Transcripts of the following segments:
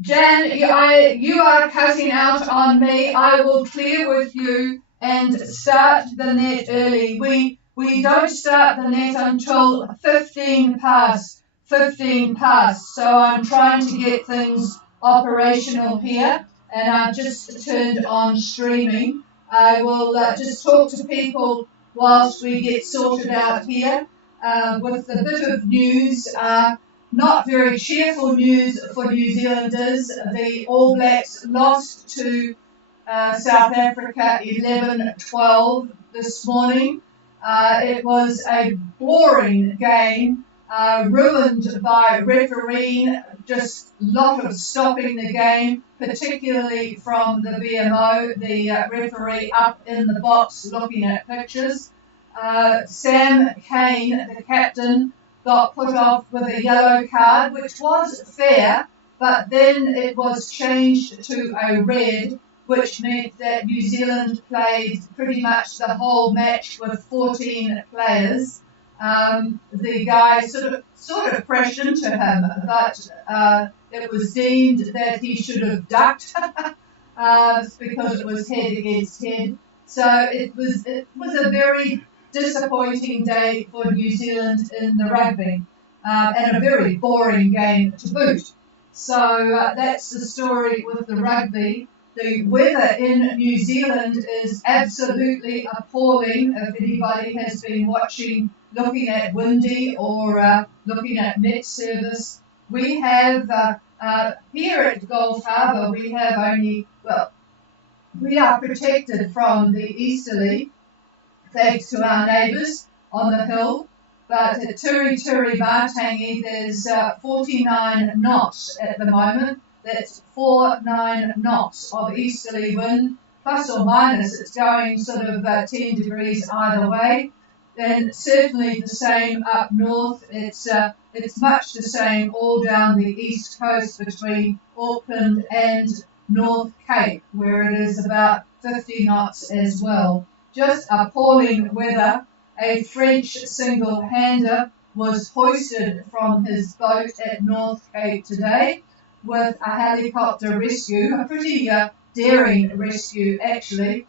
Jan, you are cutting out on me. I will clear with you and start the net early. We don't start the net until 15 past. So I'm trying to get things operational here, and I've just turned on streaming. I will just talk to people whilst we get sorted out here with a bit of news. Not very cheerful news for New Zealanders. The All Blacks lost to South Africa 11-12 this morning. It was a boring game, ruined by refereeing, just a lot of stopping the game, particularly from the BMO, the referee up in the box looking at pictures. Sam Kane, the captain, got put off with a yellow card, which was fair, but then it was changed to a red, which meant that New Zealand played pretty much the whole match with 14 players. The guy sort of crashed into him, but it was deemed that he should have ducked because it was head against head. So it was a very disappointing day for New Zealand in the rugby, and a very boring game to boot. So that's the story with the rugby. The weather in New Zealand is absolutely appalling. If anybody has been looking at Windy or looking at Met Service, we have here at Gold Harbour, we have only, we are protected from the easterly, thanks to our neighbours on the hill, but at Turi Matangi there's 49 knots at the moment. That's 49 knots of easterly wind, plus or minus. It's going sort of 10 degrees either way, and certainly the same up north. It's much the same all down the east coast between Auckland and North Cape, where it is about 50 knots as well. Just appalling weather. A French single-hander was hoisted from his boat at North Cape today with a helicopter rescue, a pretty daring rescue actually.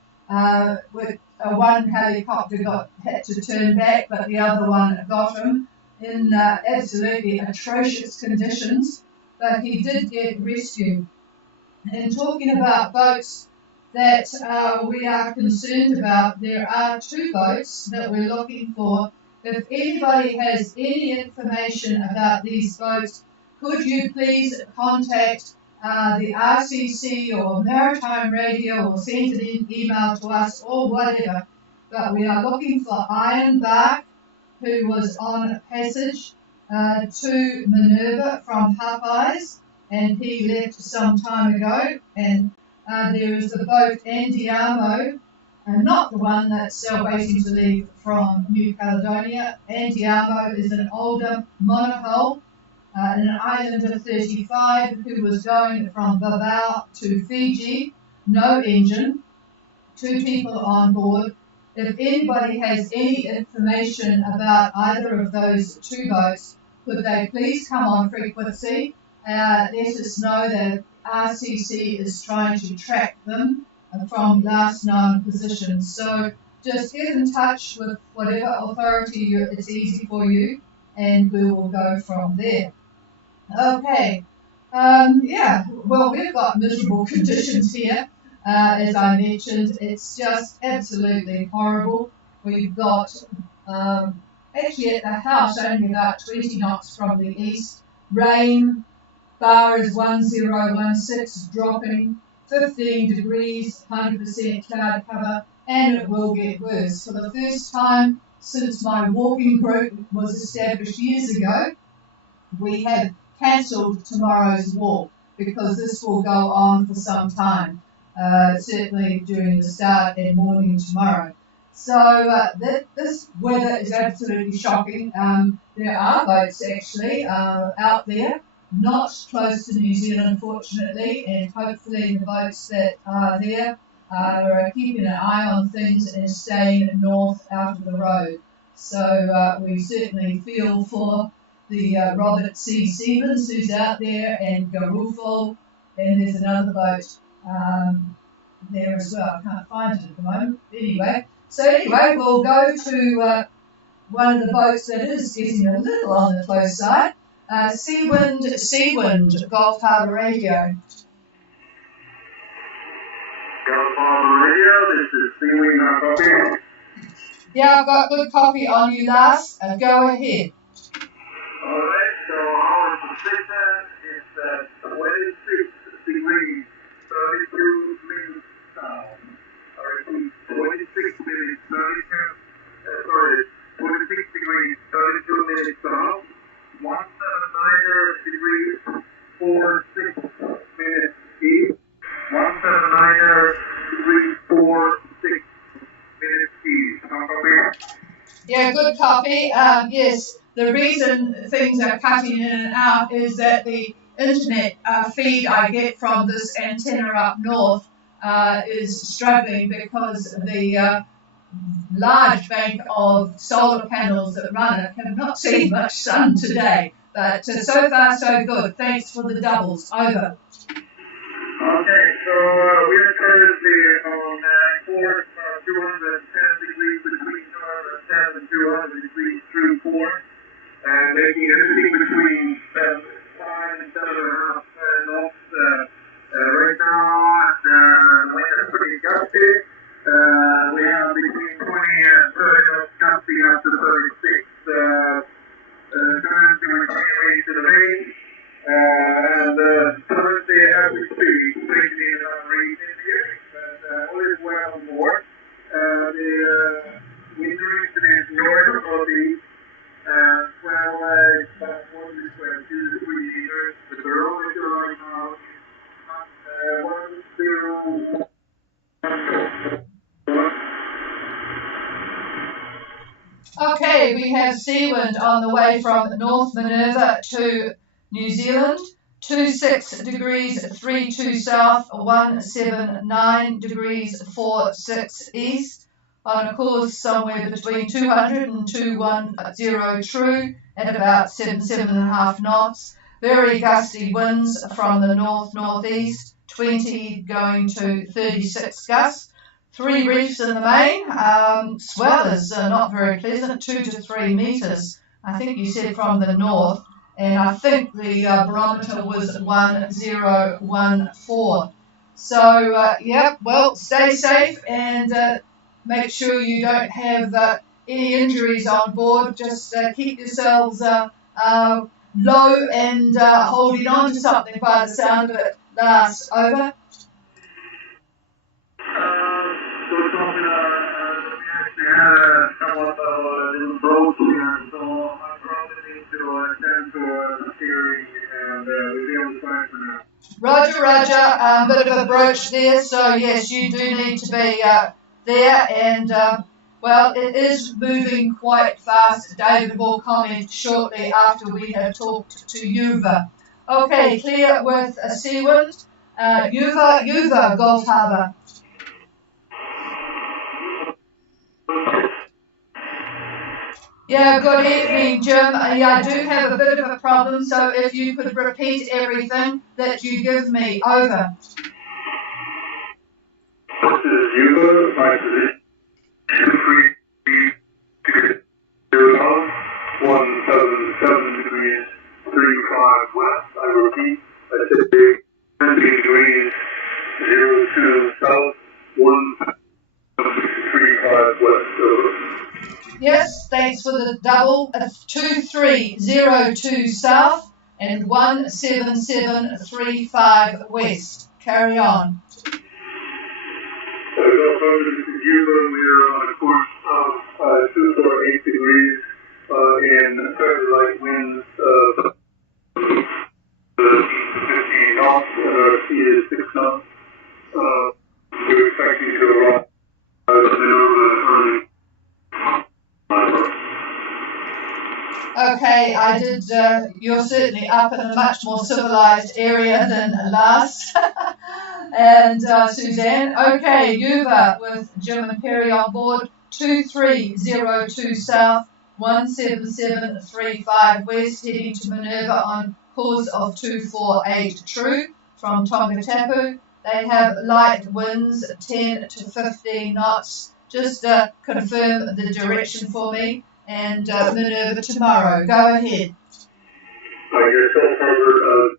With one helicopter had to turn back, but the other one got him in absolutely atrocious conditions, but he did get rescued. And talking about boats that we are concerned about, there are 2 boats that we're looking for. If anybody has any information about these boats, could you please contact the RCC or Maritime Radio or send an email to us or whatever. But we are looking for Iron Bark, who was on passage to Minerva from Popeyes, and he left some time ago. And there is the boat Andiamo, not the one that's waiting to leave from New Caledonia. Andiamo is an older monohull, an islander 35 who was going from Babao to Fiji, no engine, 2 people on board. If anybody has any information about either of those 2 boats, could they please come on frequency? Let us know that RCC is trying to track them from last known positions. So just get in touch with whatever authority it's easy for you, and we will go from there. Okay. Well, we've got miserable conditions here. As I mentioned, it's just absolutely horrible. We've got, actually at the house, only about 20 knots from the east. Rain, bar is 1016, dropping, 15 degrees, 100% cloud cover, and it will get worse. For the first time since my walking group was established years ago, we have cancelled tomorrow's walk because this will go on for some time, certainly during the start and morning tomorrow. So this weather is absolutely shocking. There are boats actually out there. not close to New Zealand, fortunately, and hopefully the boats that are there are keeping an eye on things and staying north out of the road. So we certainly feel for the Robert C. Stevens who's out there, and Garufo, and there's another boat there as well. I can't find it at the moment. Anyway, we'll go to one of the boats that is getting a little on the close side. Seawind, Gulf Harbour Radio. Gulf Harbour Radio, this is Seawind, copy. Yeah, I've got good copy on you, Lars. Go ahead. Alright, so our position is at 26 degrees, 32 minutes south. I repeat, 26 minutes, 26 degrees, 32 minutes south. 179 degrees, 46 minutes east. 179 degrees, 46 minutes east. Copy? Yeah, good copy. Yes, the reason things are cutting in and out is that the internet feed I get from this antenna up north is struggling because the large bank of solar panels that run it have not seen much sun today. But so far so good. Thanks for the doubles. Over. Okay, so we are currently on course 210 degrees between 210 and 200 degrees through port, and making anything between 5 and 7.5 knots. Right now, the wind is pretty gusty. We have between 20 and 30 knots gusty up to 36. Currently we're getting to the main, and currently as we speak, taking in on reading here, but all is well on board. The wind direction is north of the east, and well, it's about 2 to 3 meters. The barometer right now is 101. Okay, we have Seawind on the way from North Minerva to New Zealand, 26 degrees 32 south, 179 degrees 46 east, on a course somewhere between 200 and 210 true at about 7.5 knots. Very gusty winds from the north-northeast, 20 going to 36 gusts. 3 reefs in the main. Swell is not very pleasant, 2 to 3 metres. I think you said from the north, and I think the barometer was 1014. So, well, stay safe and make sure you don't have any injuries on board. Just keep yourselves low and holding on to something by the sound of it. Last, over. We had somewhat of a little broach here, so I probably need to attend to steering, and we'll be able to find for now. Roger. Bit of a broach there, so yes, you do need to be there, and well, it is moving quite fast. David will comment shortly after we have talked to Yuva. Okay, clear with Seawind. Yuva, Gulf Harbour. Yeah, good evening, Jim. I do have a bit of a problem, so if you could repeat everything that you give me. Over. This is Yuba, my position 177 degrees 35 west. I repeat, I said 10 degrees 02 south, 135 west. Over. Yes, thanks for the double. 2302 south and 17735 west. Carry on. We're on a course of 248 degrees in fairly light winds of 15 knots, and our speed is 6 knots. We're expecting to arrive in Minerva early. Okay, I did. You're certainly up in a much more civilized area than last. And Suzanne, okay, Yuba with Jim and Perry on board, 2302 south, 17735 west, heading to Minerva on course of 248 true from Tongatapu. They have light winds, 10 to 15 knots. Just confirm the direction for me, and Minerva tomorrow. Go ahead. Your Gulf Harbor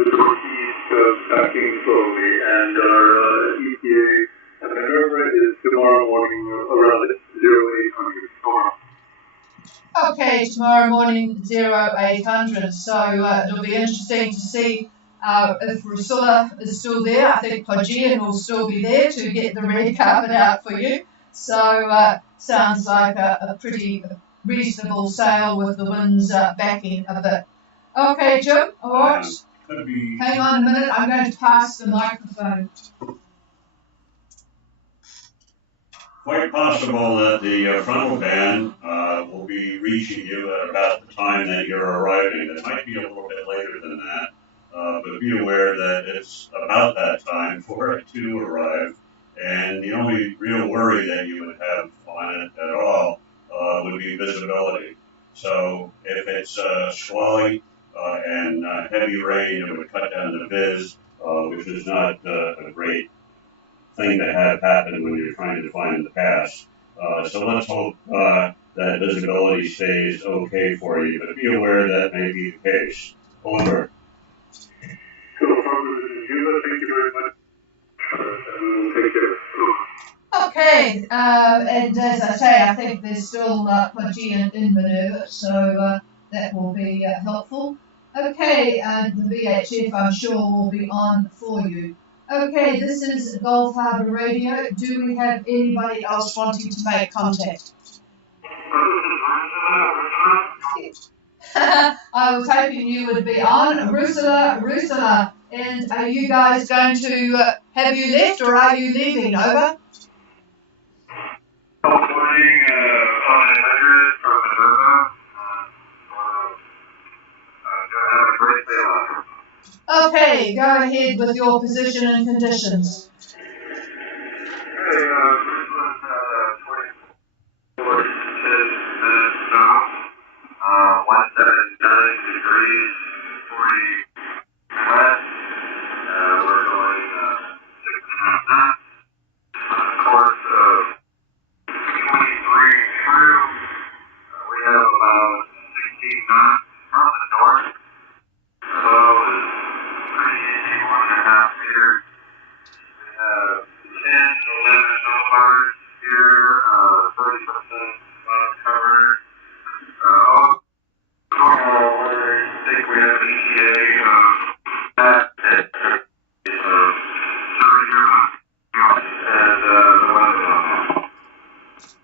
east backing slowly, and our ETA at Minerva is tomorrow morning around 0800 tomorrow. Okay, tomorrow morning 0800. So it'll be interesting to see if Rusilla is still there. I think Pogean will still be there to get the red carpet out for you. So sounds like a pretty reasonable sail with the winds backing a bit. Okay, Jim, all right. Hang on a minute, I'm going to pass the microphone. Quite possible that the frontal band will be reaching you at about the time that you're arriving. It might be a little bit later than that, but be aware that it's about that time for it to arrive. And the only real worry that you would have on it at all would be visibility. So if it's squally and heavy rain, it would cut down the viz, which is not a great thing to have happen when you're trying to find the pass. So let's hope that visibility stays okay for you, but be aware that may be the case. Over. Cool. Thank you very much. Take care. Okay, and as I say, I think there's still Pogean in Minerva, so that will be helpful. Okay, and the VHF I'm sure will be on for you. Okay, this is Gulf Harbour Radio. Do we have anybody else wanting to make contact? I was hoping you would be on. Rusula, and are you guys going to, have you left or are you leaving? Over? Okay, go ahead with your position and conditions.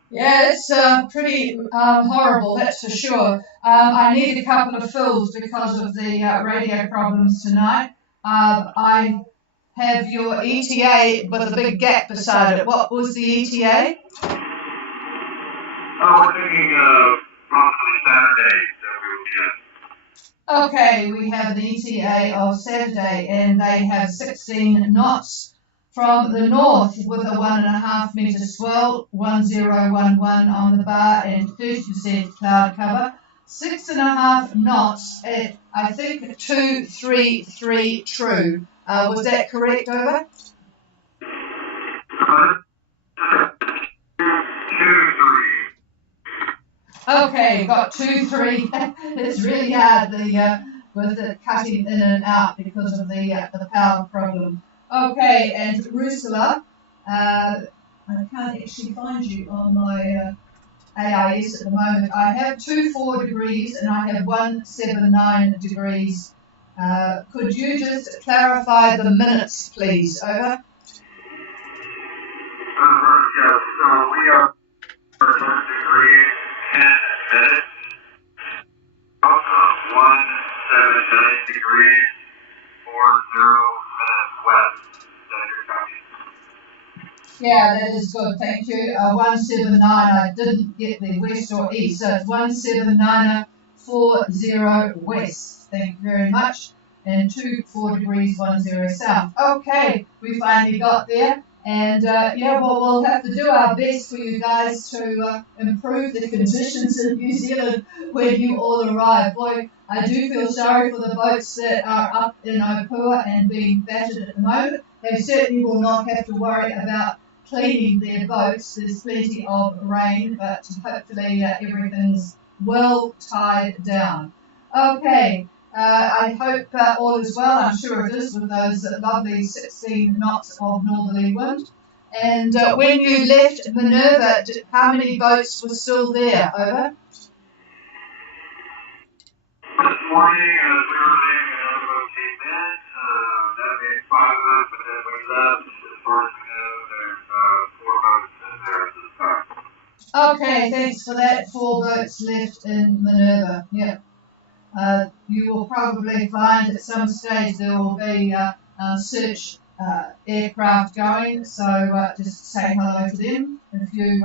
Yeah, it's pretty horrible, that's for sure. I need a couple of fills because of the radio problems tonight. I have your ETA with a big gap beside it. What was the ETA? We're thinking possibly Saturday, so we will be in. Okay, we have the ETA of Saturday, and they have 16 knots from the north with a 1.5 metre swell, 1011 on the bar, and 30% cloud cover. 6.5 knots at, I think, 233 true. Was that correct, over? 2-3. Okay, got 2-3. It's really hard with it cutting in and out because of the power problem. Okay, and Rusula, I can't actually find you on my AIS at the moment. I have 24 degrees and I have 179 degrees. Could you just clarify the minutes, please? Over. Yes, so we are 1 degree, 10 minutes. 179 degrees, 40 minutes west. Yeah, that is good, thank you. 179, I didn't get the west or east, so it's 179, 40 west. Thank you very much. And 24 degrees 10 south. Okay, we finally got there. And yeah, well, we'll have to do our best for you guys to improve the conditions in New Zealand when you all arrive. Boy, I do feel sorry for the boats that are up in Opua and being battered at the moment. They certainly will not have to worry about cleaning their boats. There's plenty of rain, but hopefully everything's well tied down. Okay. I hope all is well. I'm sure it is with those lovely 16 knots of northerly wind. And when you left Minerva, how many boats were still there? Over. This morning, as we were leaving, another boat came in. That made 5 of us, but then we left. As far as we know, there's 4 boats in there at this time. Okay, thanks for that. 4 boats left in Minerva. Yeah. You will probably find at some stage there will be search aircraft going, so just say hello to them if you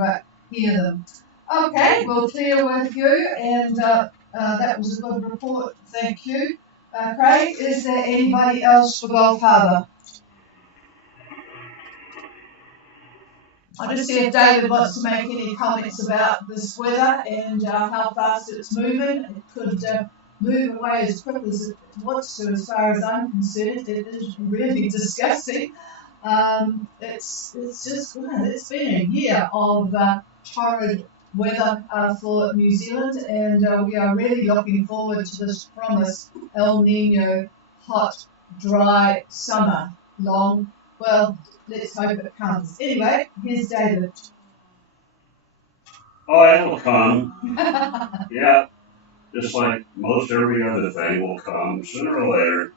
hear them. Okay, we'll clear with you, and that was a good report. Thank you. Craig, is there anybody else for Gulf Harbour? I'll just see if David wants to make any comments about this weather and how fast it's moving. It could move away as quick as it wants to, as far as I'm concerned. It is really disgusting. It's just, well, it's been a year of torrid weather for New Zealand, and we are really looking forward to this promised El Nino hot, dry summer. Well, let's hope it comes. Anyway, here's David. Oh, it'll come. Yeah. Just like most every other thing will come sooner or later.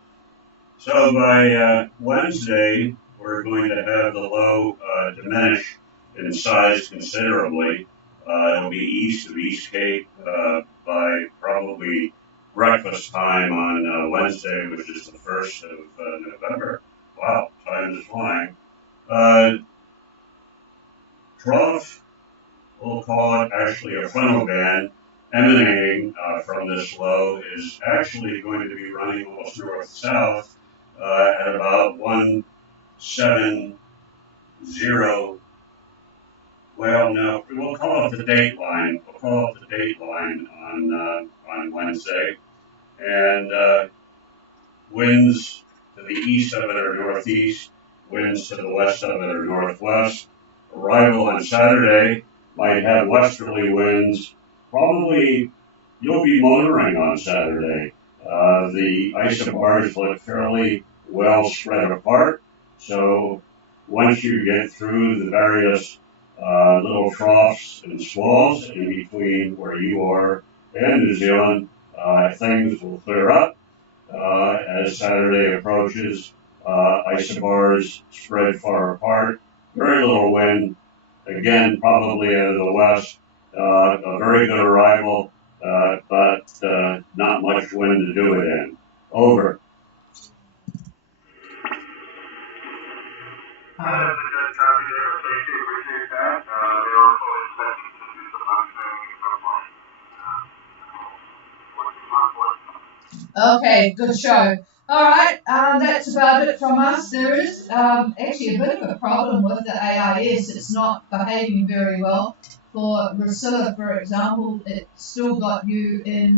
So by Wednesday, we're going to have the low diminish in size considerably. It'll be east of East Cape by probably breakfast time on Wednesday, which is the 1st of November. Wow, time is flying. Trough, we'll call it actually a frontal band, emanating from this low is actually going to be running almost north-south at about 170. Well, no, we'll call it the date line. We'll call it the date line on Wednesday. And winds to the east of it are northeast. Winds to the west of it are northwest. Arrival on Saturday might have westerly winds. Probably you'll be motoring on Saturday. The isobars look fairly well spread apart. So once you get through the various little troughs and swells in between where you are and New Zealand, things will clear up. As Saturday approaches, isobars spread far apart. Very little wind. Again, probably out of the west. A very good arrival, but not much wind to do it in. Over. That is a good copy there. Thank you. Appreciate that. They are fully expecting to do some understanding Okay, good show. All right, that's about it from us. There is actually a bit of a problem with the AIS. It's not behaving very well. For Priscilla, for example, it still got you in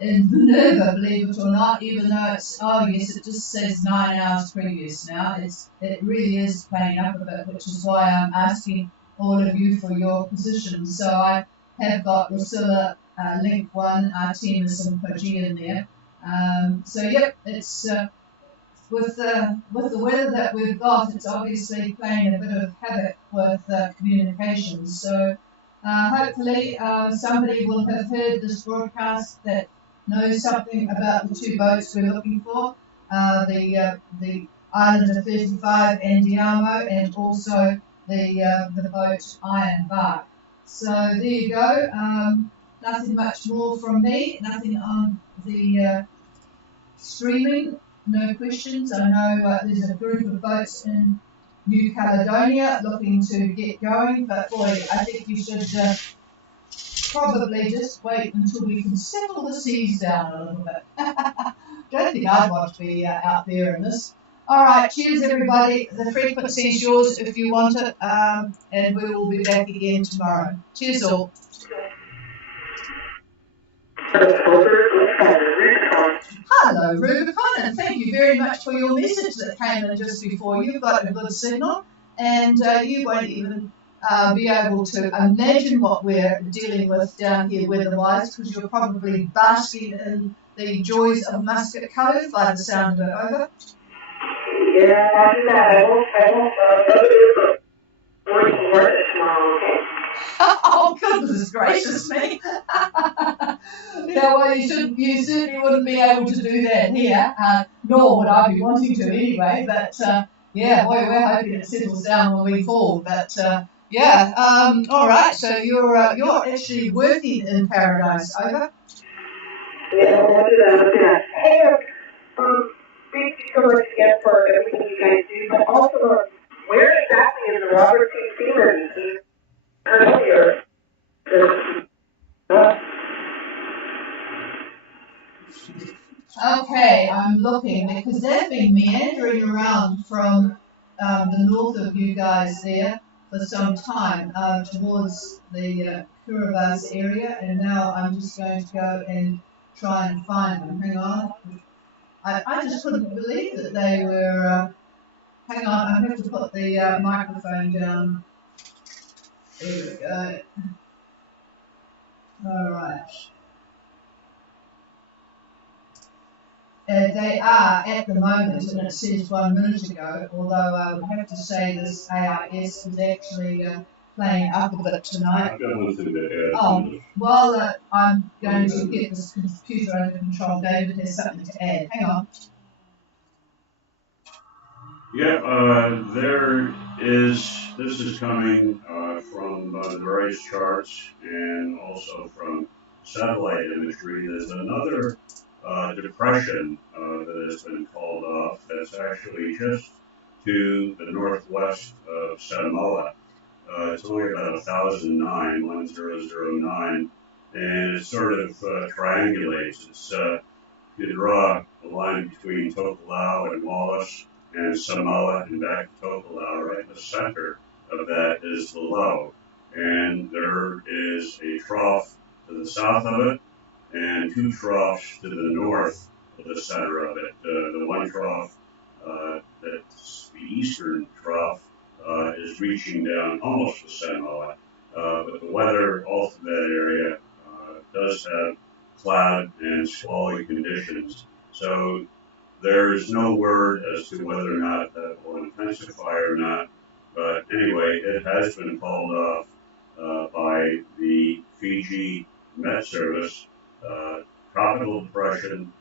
Minerva, believe it or not, even though it's, oh yes, it just says 9 hours previous now. It really is playing up a bit, which is why I'm asking all of you for your positions. So I have got Priscilla, Link 1, Artemis and Poggi in there. So yep, it's with the weather that we've got, it's obviously playing a bit of havoc with communications. So hopefully somebody will have heard this broadcast that knows something about the 2 boats we're looking for, the Islander 35 Andiamo and also the boat Iron Bark. So there you go. Nothing much more from me. Nothing on the streaming. No questions. I know there's a group of boats in New Caledonia looking to get going, but boy, I think you should probably just wait until we can settle the seas down a little bit. Don't think I'd want to be out there in this. All right, cheers everybody. The frequency is yours if you want it, and we will be back again tomorrow. Cheers all. Hello Rubicon, and thank you very much for your message that came in just before. You've got a good signal, and you won't even be able to imagine what we're dealing with down here weather-wise, because you're probably basking in the joys of Muscat Cove by the sound of it. Over. Yeah, I do that. I won't go to working work tomorrow, okay? Oh, goodness gracious me. Yeah, well, you certainly wouldn't be able to do that here, nor would I be wanting to anyway, but yeah, boy, we're hoping it settles down when we fall, but yeah, all right, so you're actually working in paradise, over? Yeah, I'll do that. Hey, thank you so much again for everything you guys do, but also, where exactly is Robert T. Seaman earlier? Okay, I'm looking, because they've been meandering around from the north of you guys there for some time towards the Kiribati area, and now I'm just going to go and try and find them. Hang on. I just couldn't believe that they were... hang on, I have to put the microphone down. There we go. All right. They are at the moment, and it says 1 minute ago, although I would have to say this AIS is actually playing up a bit tonight. Oh, well, I'm going to get this computer under control. David has something to add. Hang on. Yeah, this is coming from the various charts and also from satellite imagery. There's another depression that has been called off that's actually just to the northwest of Samoa. It's only about 1009, and it sort of triangulates. It's you draw a line between Tokelau and Wallace and Samoa and back to Tokelau. Right in the center of that is the low, and there is a trough to the south of it and two troughs to the north of the center of it. The one trough, that's the eastern trough, is reaching down almost to Samoa, but the weather all through that area does have cloud and squally conditions. So there's no word as to whether or not that will intensify or not. But anyway, it has been called off by the Fiji Met Service. Tropical depression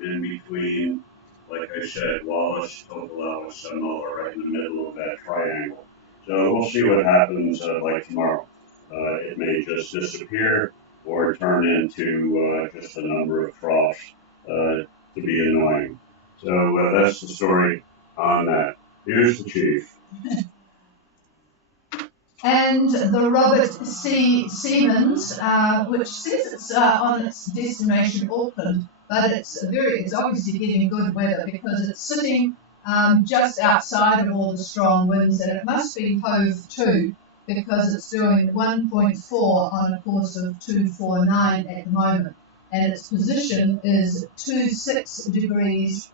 in between, like I said, Wallace, Tokelau, Samoa, right in the middle of that triangle. So we'll see what happens like tomorrow. It may just disappear or turn into just a number of troughs to be annoying. So that's the story on that. Here's the chief. And the Robert C. Siemens, which says it's on its destination Auckland, but it's obviously getting good weather because it's sitting just outside of all the strong winds, and it must be hove too, because it's doing 1.4 on a course of 249 at the moment, and its position is 26 degrees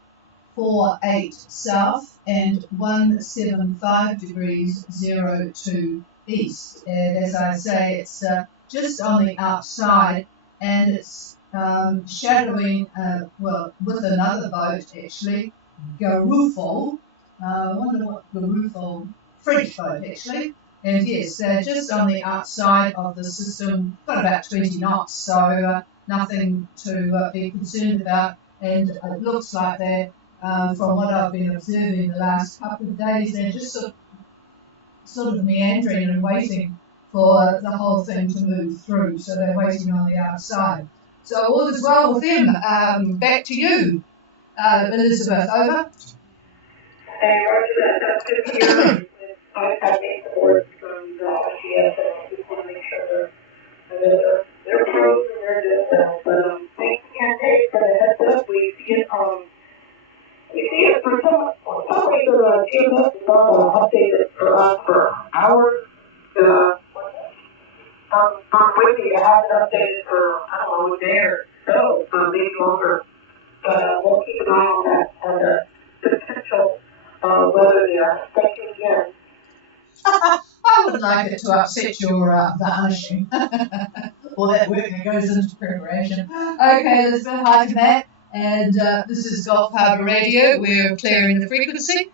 48 south and 175 degrees 02 east. And as I say, it's just on the outside, and it's shadowing, with another boat actually, Garufo. I wonder what Garufo, French boat actually. And yes, they're just on the outside of the system, got about 20 knots, so nothing to be concerned about. And it looks like they're, from what I've been observing the last couple of days, they're just sort of meandering and waiting for the whole thing to move through. So they're waiting on the outside. So all is well with them. Back to you, Elizabeth. Over. Hey, Roger that. That's good to hear. I've had made the board from the LCS, and I just want to make sure that keep us updated for us for hours. I'm waiting to have it updated for, I don't know, a day or so, maybe longer. But we'll keep an eye on the potential whether they are expecting again. I would like it to upset your varnishing. All that work that goes into preparation. Okay, Elizabeth, hi to Matt. And this is Gulf Harbour Radio. We're clearing the frequency.